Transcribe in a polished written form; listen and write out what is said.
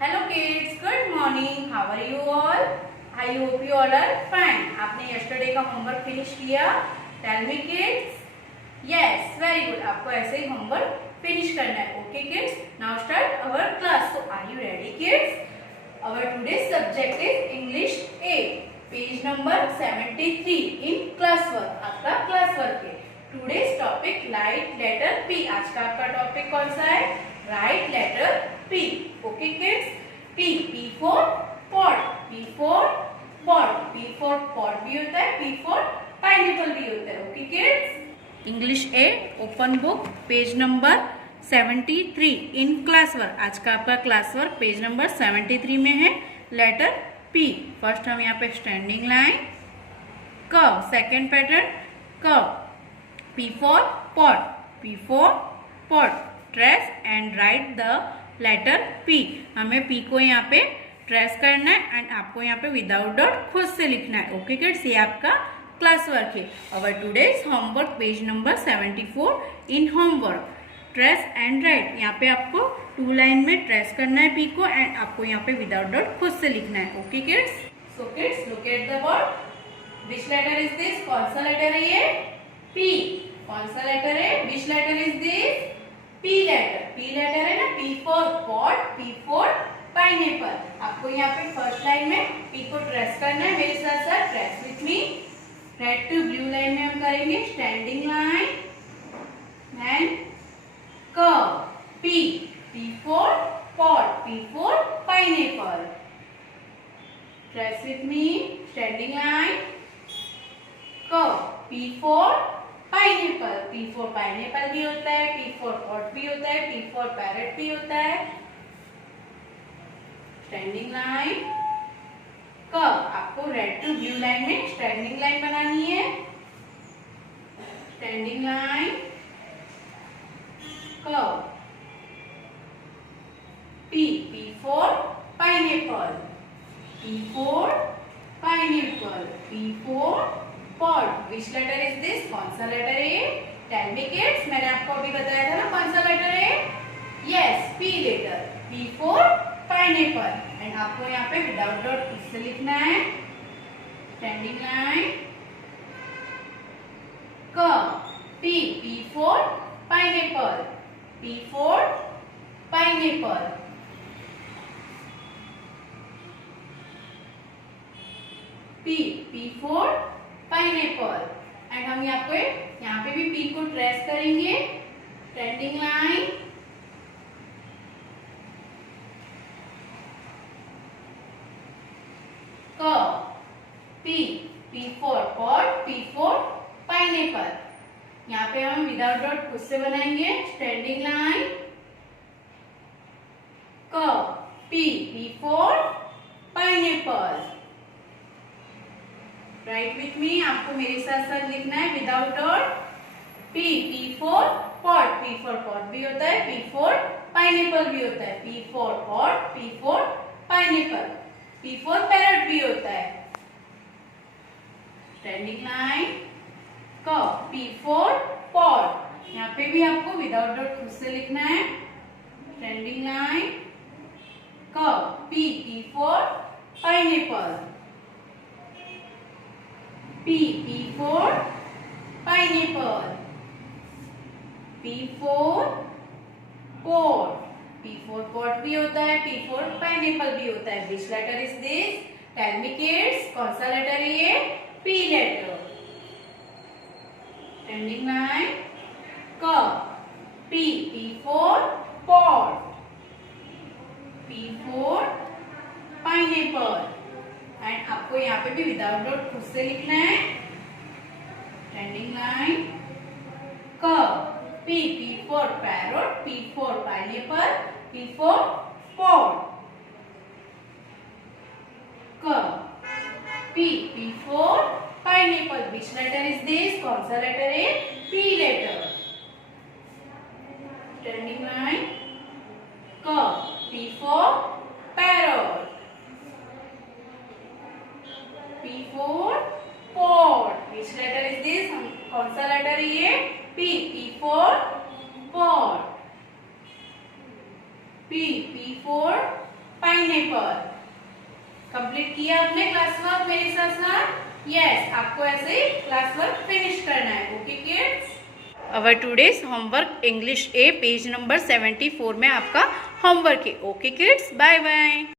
Hello kids, good morning. How are you all? I hope you all are fine. आपने yesterday का homework finish किया? Tell me kids. Yes, very good. आपको ऐसे ही homework finish करना है. Okay kids. Now start our class. So are you ready kids? Our today's subject is English 8. Page number 73 in classwork. आपका classwork है. Today's topic light letter P. आज का आपका topic कौन सा है? Right letter P. Okay kids. P. P for pot. P for pot. P for pot भी होता है. P for pineapple भी होता है. Okay kids. English 8 open book page number 73 in classwork. आज का आपका classwork page number 73 में है. Letter P. First हम यहाँ पे standing line. Curve. Second pattern curve. P for pot. P for pot. Trace and write the letter P. हमें P को यहाँ पे ट्रेस करना है एंड आपको यहाँ पे विदाउट डॉट खुद से लिखना है. ओके किड्स, ये आपका क्लास वर्क है. अवर today's homework page number 74 in homework trace and right. यहाँ पे आपको 2 लाइन में ट्रेस करना है P को एंड आपको यहाँ पे विदाउट डॉट खुद से लिखना है. Okay kids. So kids look at the word. Which letter is this? कौन सा लेटर है ये? P. कौन सा लेटर है? Which letter is this? P letter. P letter है ना. P for pot, P for pineapple. आपको यहाँ पे फर्स्ट लाइन में P को ट्रेस करना है. मेरे साथ साथ trace with me. Red to blue line में हम करेंगे standing line and curve. P. P for pot, P for pineapple. Trace with me. Standing line curve. P for pineapple. P for pineapple भी होता है. P फॉर पॉट भी होता है. P for parrot भी होता है. Standing line curve. आपको रेड टू ब्लू लाइन में स्टैंडिंग लाइन बनानी है. Standing line curve. P. P for pineapple. P for pineapple. P for pot. Which letter is this? कौन सा लेटर है? Tell me kids. मैंने आपको अभी बताया था ना कौन सा लेटर है? Yes, P letter. P for pineapple and आपको यहाँ पे विदाउट डॉट इससे लिखना है. Standing line curve. P. P for pineapple. P for pineapple. P. P for pineapple and हम यहाँ पे भी P को ट्रेस करेंगे. Standing line curve. P. P for pot, P for pineapple. यहाँ पे हम विदाउट डॉट खुद से बनाएंगे. Standing line curve. P. P for pineapple. Write with मी. आपको मेरे साथ साथ लिखना है without dot. P. P for pot. P for pot भी होता है. P फॉर पाइनएप्पल भी होता है. P for pot, P for pineapple. P for parrot भी होता है. Standing line curve. P for pot. यहाँ पे भी आपको विदाउट डॉट खुद से लिखना है. Standing line curve. P. P for pineapple. P. P for pineapple. P for pot. P for pot भी होता है. P for pineapple भी होता है. Which letter is this? Tell me kids. कौन सा लेटर है ये? P letter. Standing line curve. P. P for pot. P for pineapple. And आपको यहाँ पे भी विदाउट डॉट खुद से लिखना है. Standing line curve. P. P for parrot, P for pineapple, P for pot. Curve. P. P for pineapple. Which letter is this? कौन सा लेटर है? P letter. Standing line curve. P for parrot. P for pot. Which letter is this? कौन सा letter है ये? P. P for pot. P. P for pineapple. Complete किया आपने class work मेरे साथ? यस, आपको ऐसे क्लास वर्क फिनिश करना है। Okay kids, our today's homework English A page number 74 में आपका होमवर्क है। Okay kids, bye bye.